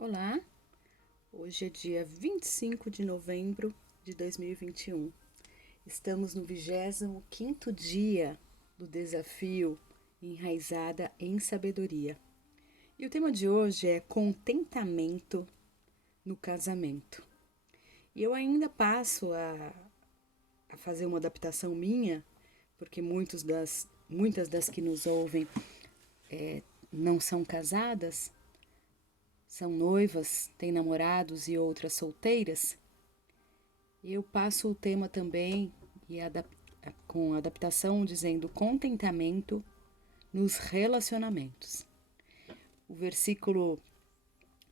Olá, hoje é dia 25 de novembro de 2021. Estamos no 25º dia do desafio Enraizada em Sabedoria. E o tema de hoje é contentamento no casamento. E eu ainda passo a fazer uma adaptação minha, porque muitas das que nos ouvem não são casadas, são noivas, têm namorados e outras solteiras. Eu passo o tema também com adaptação dizendo contentamento nos relacionamentos. O versículo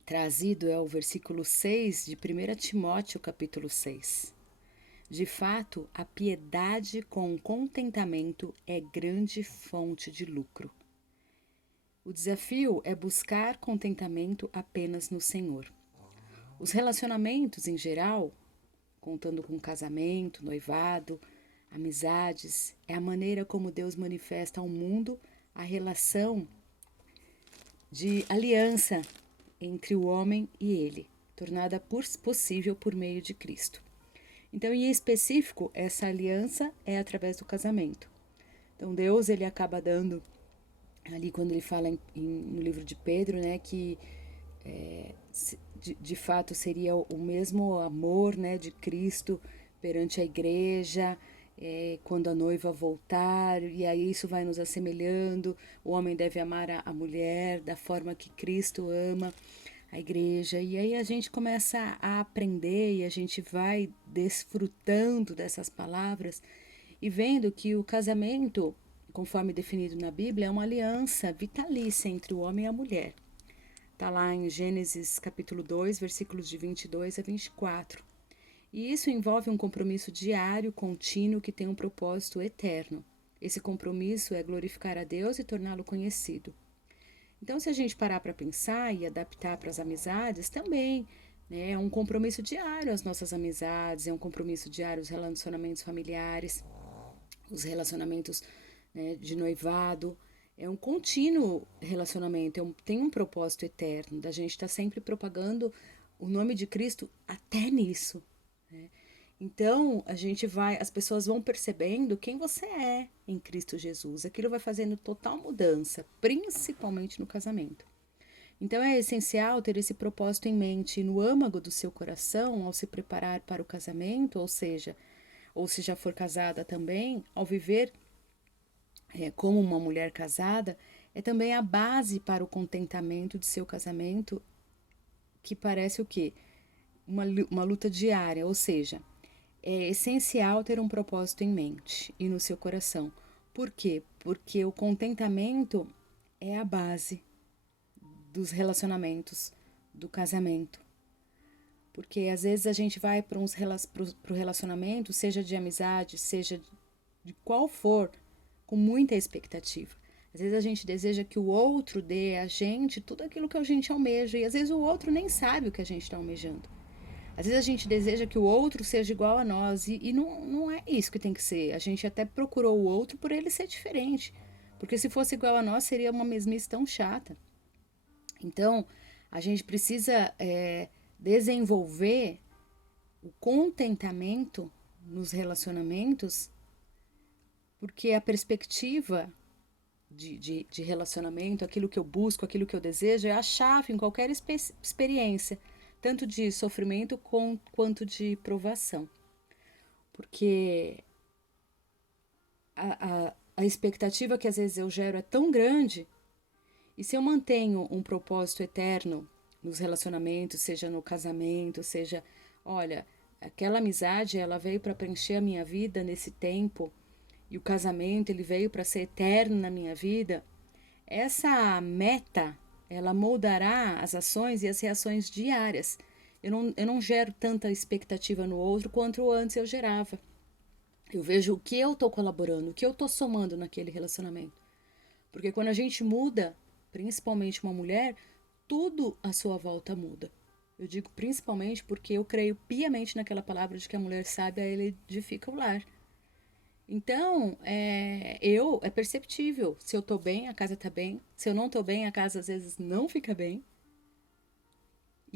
trazido é o versículo 6 de 1 Timóteo, capítulo 6. De fato, a piedade com contentamento é grande fonte de lucro. O desafio é buscar contentamento apenas no Senhor. Os relacionamentos, em geral, contando com casamento, noivado, amizades, é a maneira como Deus manifesta ao mundo a relação de aliança entre o homem e ele, tornada possível por meio de Cristo. Então, em específico, essa aliança é através do casamento. Então, Deus ele acaba dando, ali quando ele fala no livro de Pedro, né, que de fato seria o mesmo amor, né, de Cristo perante a igreja, quando a noiva voltar, e aí isso vai nos assemelhando. O homem deve amar a mulher da forma que Cristo ama a igreja, e aí a gente começa a aprender e a gente vai desfrutando dessas palavras e vendo que o casamento, conforme definido na Bíblia, é uma aliança vitalícia entre o homem e a mulher. Está lá em Gênesis capítulo 2, versículos de 22 a 24. E isso envolve um compromisso diário, contínuo, que tem um propósito eterno. Esse compromisso é glorificar a Deus e torná-lo conhecido. Então, se a gente parar para pensar e adaptar para as amizades, também né, é um compromisso diário as nossas amizades, é um compromisso diário os relacionamentos familiares, os relacionamentos né, de noivado. É um contínuo relacionamento, tem um propósito eterno, da gente estar sempre propagando o nome de Cristo até nisso. Né? Então, as pessoas vão percebendo quem você é em Cristo Jesus. Aquilo vai fazendo total mudança, principalmente no casamento. Então, é essencial ter esse propósito em mente no âmago do seu coração ao se preparar para o casamento, ou se já for casada também, ao viver como uma mulher casada, é também a base para o contentamento de seu casamento, que parece o quê? Uma luta diária, ou seja, é essencial ter um propósito em mente e no seu coração. Por quê? Porque o contentamento é a base dos relacionamentos, do casamento. Porque às vezes a gente vai para o relacionamento, seja de amizade, seja de qual for, com muita expectativa. Às vezes a gente deseja que o outro dê a gente tudo aquilo que a gente almeja, e às vezes o outro nem sabe o que a gente está almejando. Às vezes a gente deseja que o outro seja igual a nós, e não é isso que tem que ser. A gente até procurou o outro por ele ser diferente, porque se fosse igual a nós seria uma mesmice tão chata. Então, a gente precisa desenvolver o contentamento nos relacionamentos, porque a perspectiva de relacionamento, aquilo que eu busco, aquilo que eu desejo, é a chave em qualquer experiência, tanto de sofrimento quanto de provação. Porque a expectativa que às vezes eu gero é tão grande, e se eu mantenho um propósito eterno nos relacionamentos, seja no casamento, seja, olha, aquela amizade ela veio para preencher a minha vida nesse tempo, e o casamento ele veio para ser eterno na minha vida, essa meta ela moldará as ações e as reações diárias. Eu não gero tanta expectativa no outro quanto antes eu gerava. Eu vejo o que eu estou colaborando, o que eu estou somando naquele relacionamento. Porque quando a gente muda, principalmente uma mulher, tudo à sua volta muda. Eu digo principalmente porque eu creio piamente naquela palavra de que a mulher sábia ela edifica o lar. Então, é perceptível. Se eu tô bem, a casa tá bem. Se eu não tô bem, a casa às vezes não fica bem.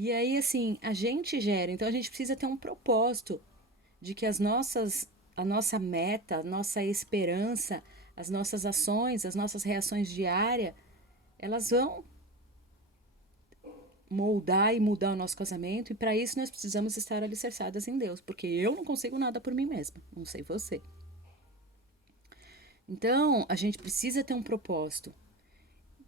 E aí, assim, a gente gera. Então, a gente precisa ter um propósito de que a nossa meta, a nossa esperança, as nossas ações, as nossas reações diárias, elas vão moldar e mudar o nosso casamento. E para isso, nós precisamos estar alicerçadas em Deus. Porque eu não consigo nada por mim mesma. Não sei você. Então, a gente precisa ter um propósito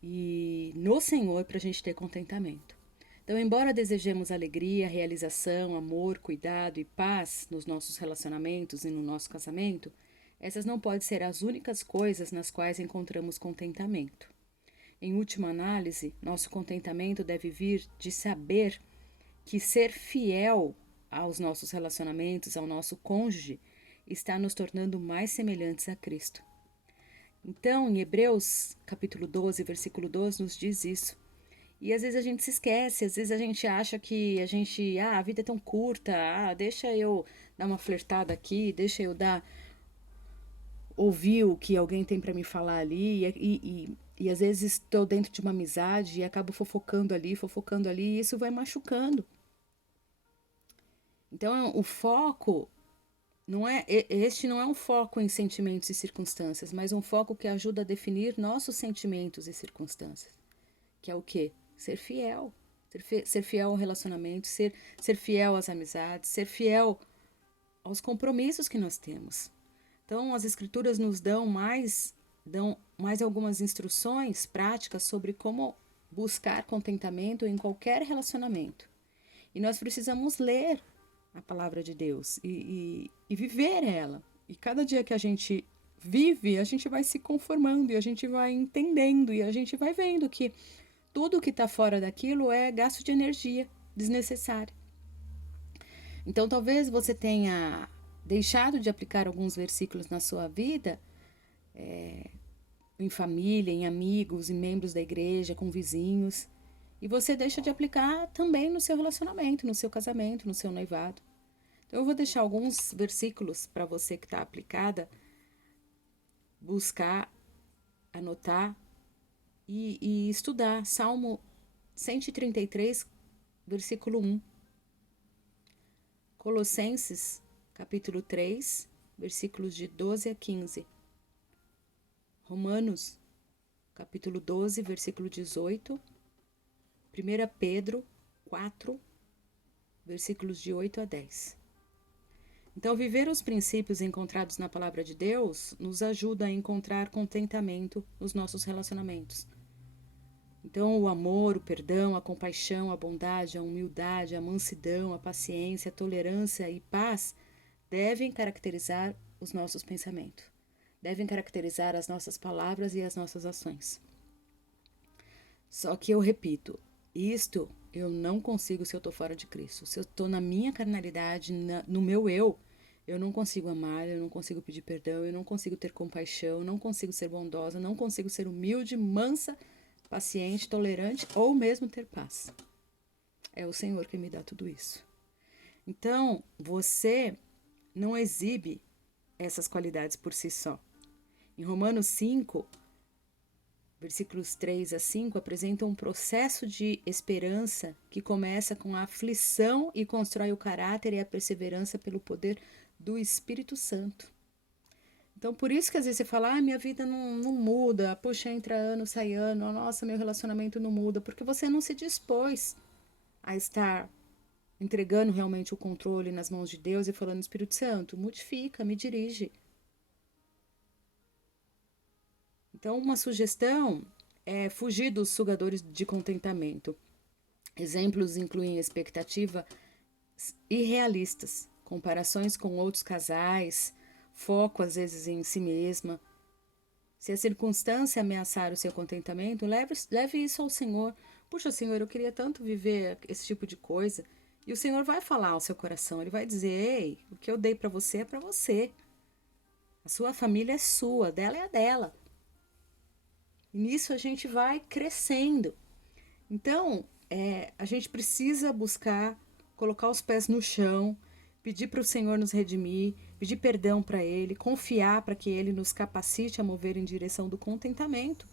e no Senhor para a gente ter contentamento. Então, embora desejemos alegria, realização, amor, cuidado e paz nos nossos relacionamentos e no nosso casamento, essas não podem ser as únicas coisas nas quais encontramos contentamento. Em última análise, nosso contentamento deve vir de saber que ser fiel aos nossos relacionamentos, ao nosso cônjuge, está nos tornando mais semelhantes a Cristo. Então, em Hebreus, capítulo 12, versículo 12, nos diz isso. E às vezes a gente se esquece, às vezes a gente acha que a vida é tão curta, deixa eu dar uma flertada aqui, deixa eu ouvir o que alguém tem para me falar ali, e às vezes estou dentro de uma amizade e acabo fofocando ali, e isso vai machucando. Então, o foco este não é um foco em sentimentos e circunstâncias, mas um foco que ajuda a definir nossos sentimentos e circunstâncias. Que é o quê? Ser fiel. Ser fiel ao relacionamento, ser fiel às amizades, ser fiel aos compromissos que nós temos. Então, as escrituras nos dão mais algumas instruções práticas sobre como buscar contentamento em qualquer relacionamento. E nós precisamos ler a palavra de Deus e viver ela. E cada dia que a gente vive, a gente vai se conformando e a gente vai entendendo e a gente vai vendo que tudo que está fora daquilo é gasto de energia desnecessário. Então, talvez você tenha deixado de aplicar alguns versículos na sua vida, em família, em amigos, em membros da igreja, com vizinhos. E você deixa de aplicar também no seu relacionamento, no seu casamento, no seu noivado. Então, eu vou deixar alguns versículos para você que está aplicada, buscar, anotar e estudar. Salmo 133, versículo 1. Colossenses, capítulo 3, versículos de 12 a 15. Romanos, capítulo 12, versículo 18. 1 Pedro 4, versículos de 8 a 10. Então, viver os princípios encontrados na palavra de Deus nos ajuda a encontrar contentamento nos nossos relacionamentos. Então, o amor, o perdão, a compaixão, a bondade, a humildade, a mansidão, a paciência, a tolerância e paz devem caracterizar os nossos pensamentos, devem caracterizar as nossas palavras e as nossas ações. Só que eu repito, isto eu não consigo se eu estou fora de Cristo. Se eu estou na minha carnalidade, no meu eu não consigo amar, eu não consigo pedir perdão, eu não consigo ter compaixão, eu não consigo ser bondosa, eu não consigo ser humilde, mansa, paciente, tolerante ou mesmo ter paz. É o Senhor que me dá tudo isso. Então, você não exibe essas qualidades por si só. Em Romanos 5, versículos 3 a 5, apresenta um processo de esperança que começa com a aflição e constrói o caráter e a perseverança pelo poder do Espírito Santo. Então, por isso que às vezes você fala, minha vida não muda, puxa, entra ano, sai ano, nossa, meu relacionamento não muda, porque você não se dispôs a estar entregando realmente o controle nas mãos de Deus e falando, Espírito Santo, modifica, me dirige. Então, uma sugestão é fugir dos sugadores de contentamento. Exemplos incluem expectativas irrealistas, comparações com outros casais, foco às vezes em si mesma. Se a circunstância ameaçar o seu contentamento, leve isso ao Senhor. Puxa, Senhor, eu queria tanto viver esse tipo de coisa. E o Senhor vai falar ao seu coração, Ele vai dizer, ei, o que eu dei para você é para você. A sua família é sua, dela é a dela. E nisso a gente vai crescendo. Então, a gente precisa buscar, colocar os pés no chão, pedir para o Senhor nos redimir, pedir perdão para Ele, confiar para que Ele nos capacite a mover em direção do contentamento.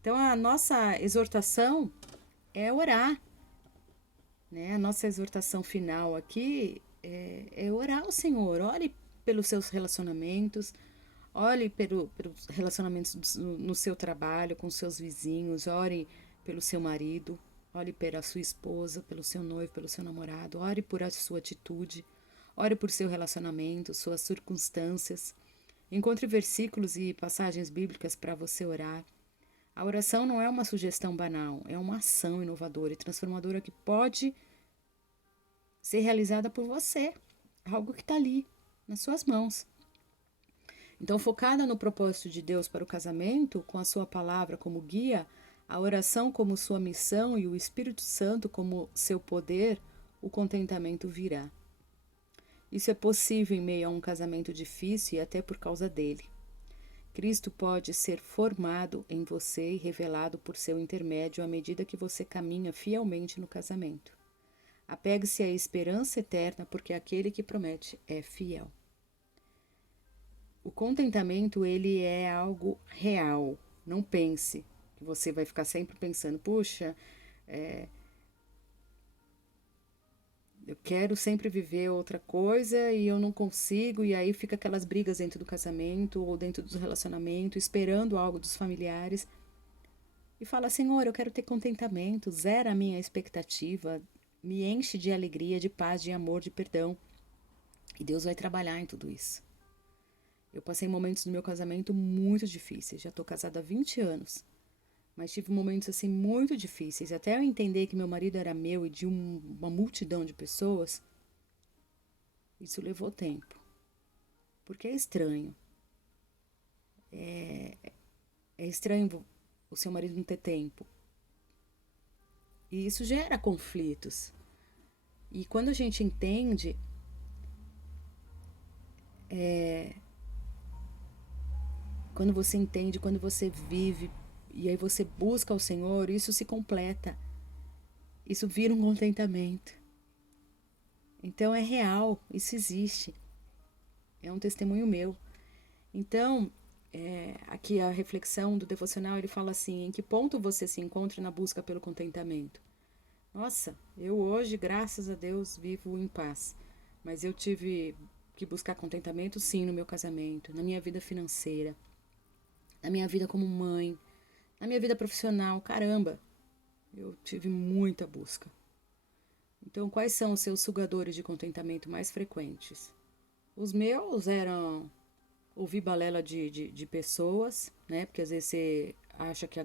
Então, a nossa exortação é orar. né? A nossa exortação final aqui é orar ao Senhor. Ore pelos seus relacionamentos, ore pelos relacionamentos no seu trabalho, com seus vizinhos, ore pelo seu marido, ore pela sua esposa, pelo seu noivo, pelo seu namorado, ore por a sua atitude, ore por seu relacionamento, suas circunstâncias. Encontre versículos e passagens bíblicas para você orar. A oração não é uma sugestão banal, é uma ação inovadora e transformadora que pode ser realizada por você. Algo que está ali, nas suas mãos. Então, focada no propósito de Deus para o casamento, com a sua palavra como guia, a oração como sua missão e o Espírito Santo como seu poder, o contentamento virá. Isso é possível em meio a um casamento difícil e até por causa dele. Cristo pode ser formado em você e revelado por seu intermédio à medida que você caminha fielmente no casamento. Apegue-se à esperança eterna, porque aquele que promete é fiel. O contentamento, ele é algo real. Não pense que você vai ficar sempre pensando, puxa, eu quero sempre viver outra coisa e eu não consigo, e aí fica aquelas brigas dentro do casamento ou dentro do relacionamento, esperando algo dos familiares. E fala, Senhor, eu quero ter contentamento, zera a minha expectativa, me enche de alegria, de paz, de amor, de perdão. E Deus vai trabalhar em tudo isso. Eu passei momentos no meu casamento muito difíceis, já estou casada há 20 anos. Mas tive momentos assim muito difíceis, até eu entender que meu marido era meu e de uma multidão de pessoas. Isso levou tempo. Porque é estranho. É estranho o seu marido não ter tempo. E isso gera conflitos. E quando a gente entende, quando você entende, quando você vive, e aí você busca o Senhor, isso se completa. Isso vira um contentamento. Então é real, isso existe. É um testemunho meu. Então, aqui a reflexão do devocional, ele fala assim, em que ponto você se encontra na busca pelo contentamento? Nossa, eu hoje, graças a Deus, vivo em paz. Mas eu tive que buscar contentamento, sim, no meu casamento, na minha vida financeira, na minha vida como mãe, na minha vida profissional. Caramba, eu tive muita busca. Então, quais são os seus sugadores de contentamento mais frequentes? Os meus eram ouvir balela de pessoas, né? Porque às vezes você acha que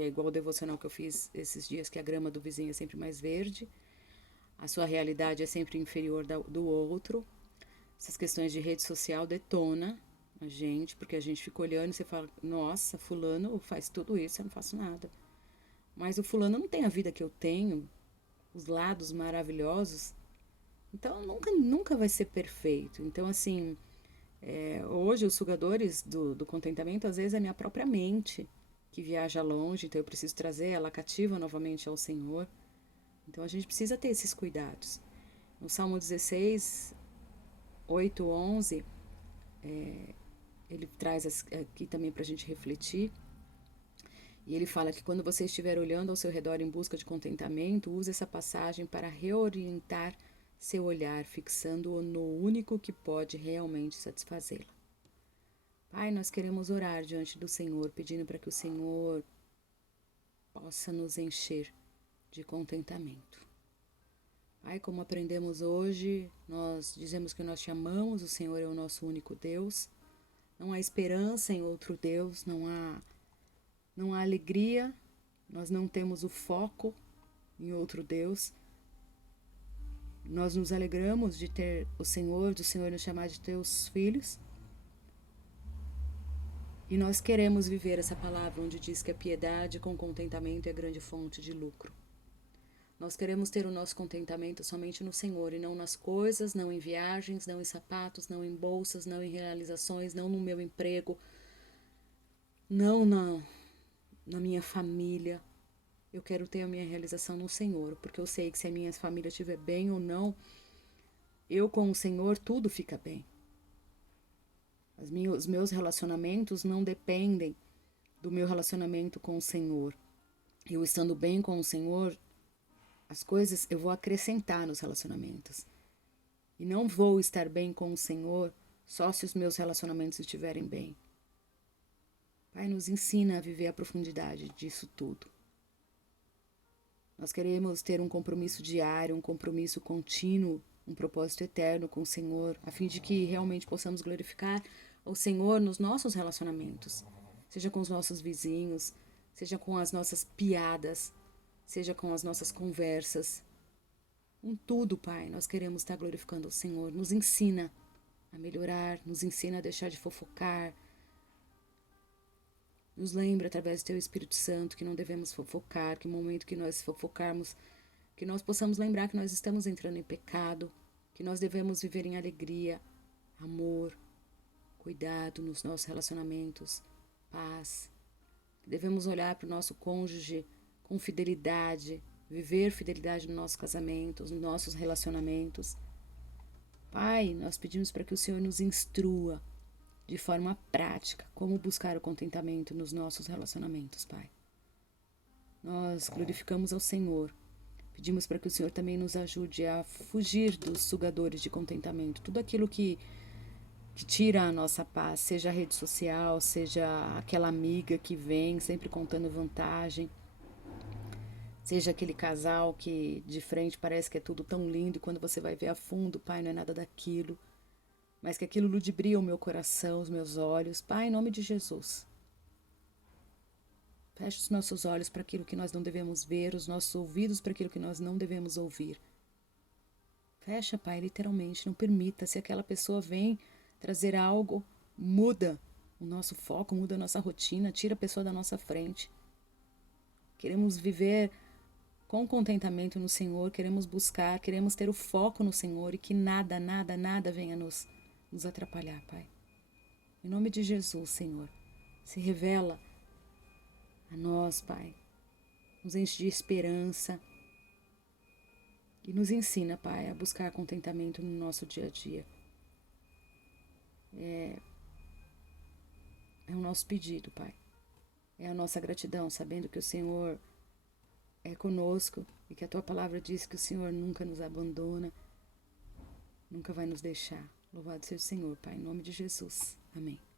é igual o devocional que eu fiz esses dias, que a grama do vizinho é sempre mais verde, a sua realidade é sempre inferior do outro. Essas questões de rede social detona a gente, porque a gente fica olhando e você fala, nossa, fulano faz tudo isso, eu não faço nada. Mas o fulano não tem a vida que eu tenho, os lados maravilhosos, então nunca vai ser perfeito. Então, assim, hoje os sugadores do contentamento, às vezes, é a minha própria mente, que viaja longe, então eu preciso trazer ela cativa novamente ao Senhor. Então a gente precisa ter esses cuidados. No Salmo 16, 8, 11, ele traz aqui também para a gente refletir. E ele fala que quando você estiver olhando ao seu redor em busca de contentamento, use essa passagem para reorientar seu olhar, fixando-o no único que pode realmente satisfazê-la. Pai, nós queremos orar diante do Senhor, pedindo para que o Senhor possa nos encher de contentamento. Pai, como aprendemos hoje, nós dizemos que nós te amamos, o Senhor é o nosso único Deus. Não há esperança em outro Deus, não há alegria, nós não temos o foco em outro Deus. Nós nos alegramos de ter o Senhor, do Senhor nos chamar de teus filhos. E nós queremos viver essa palavra onde diz que a piedade com contentamento é grande fonte de lucro. Nós queremos ter o nosso contentamento somente no Senhor e não nas coisas, não em viagens, não em sapatos, não em bolsas, não em realizações, não no meu emprego, não na minha família. Eu quero ter a minha realização no Senhor, porque eu sei que se a minha família estiver bem ou não, eu com o Senhor tudo fica bem. Os meus relacionamentos não dependem do meu relacionamento com o Senhor. Eu estando bem com o Senhor, As coisas eu vou acrescentar nos relacionamentos. E não vou estar bem com o Senhor só se os meus relacionamentos estiverem bem. Pai, nos ensina a viver a profundidade disso tudo. Nós queremos ter um compromisso diário, um compromisso contínuo, um propósito eterno com o Senhor, a fim de que realmente possamos glorificar o Senhor nos nossos relacionamentos, seja com os nossos vizinhos, seja com as nossas piadas, seja com as nossas conversas. Em tudo, Pai, nós queremos estar glorificando o Senhor. Nos ensina a melhorar, nos ensina a deixar de fofocar. Nos lembra, através do Teu Espírito Santo, que não devemos fofocar, que no momento que nós fofocarmos, que nós possamos lembrar que nós estamos entrando em pecado, que nós devemos viver em alegria, amor, cuidado nos nossos relacionamentos, paz. Que devemos olhar para o nosso cônjuge com fidelidade, viver fidelidade no nosso casamento, nos nossos relacionamentos. Pai, nós pedimos para que o Senhor nos instrua de forma prática como buscar o contentamento nos nossos relacionamentos, Pai. Nós glorificamos ao Senhor. Pedimos para que o Senhor também nos ajude a fugir dos sugadores de contentamento. Tudo aquilo que tira a nossa paz, seja a rede social, seja aquela amiga que vem sempre contando vantagem, seja aquele casal que de frente parece que é tudo tão lindo e quando você vai ver a fundo, Pai, não é nada daquilo. Mas que aquilo ludibria o meu coração, os meus olhos. Pai, em nome de Jesus. Feche os nossos olhos para aquilo que nós não devemos ver, os nossos ouvidos para aquilo que nós não devemos ouvir. Fecha, Pai, literalmente, não permita. Se aquela pessoa vem trazer algo, muda o nosso foco, muda a nossa rotina, tira a pessoa da nossa frente. Queremos viver com contentamento no Senhor, queremos buscar, queremos ter o foco no Senhor e que nada, nada, nada venha nos atrapalhar, Pai. Em nome de Jesus, Senhor, se revela a nós, Pai. Nos enche de esperança e nos ensina, Pai, a buscar contentamento no nosso dia a dia. É o nosso pedido, Pai. É a nossa gratidão, sabendo que o Senhor é conosco e que a Tua palavra diz que o Senhor nunca nos abandona, nunca vai nos deixar. Louvado seja o Senhor, Pai, em nome de Jesus. Amém.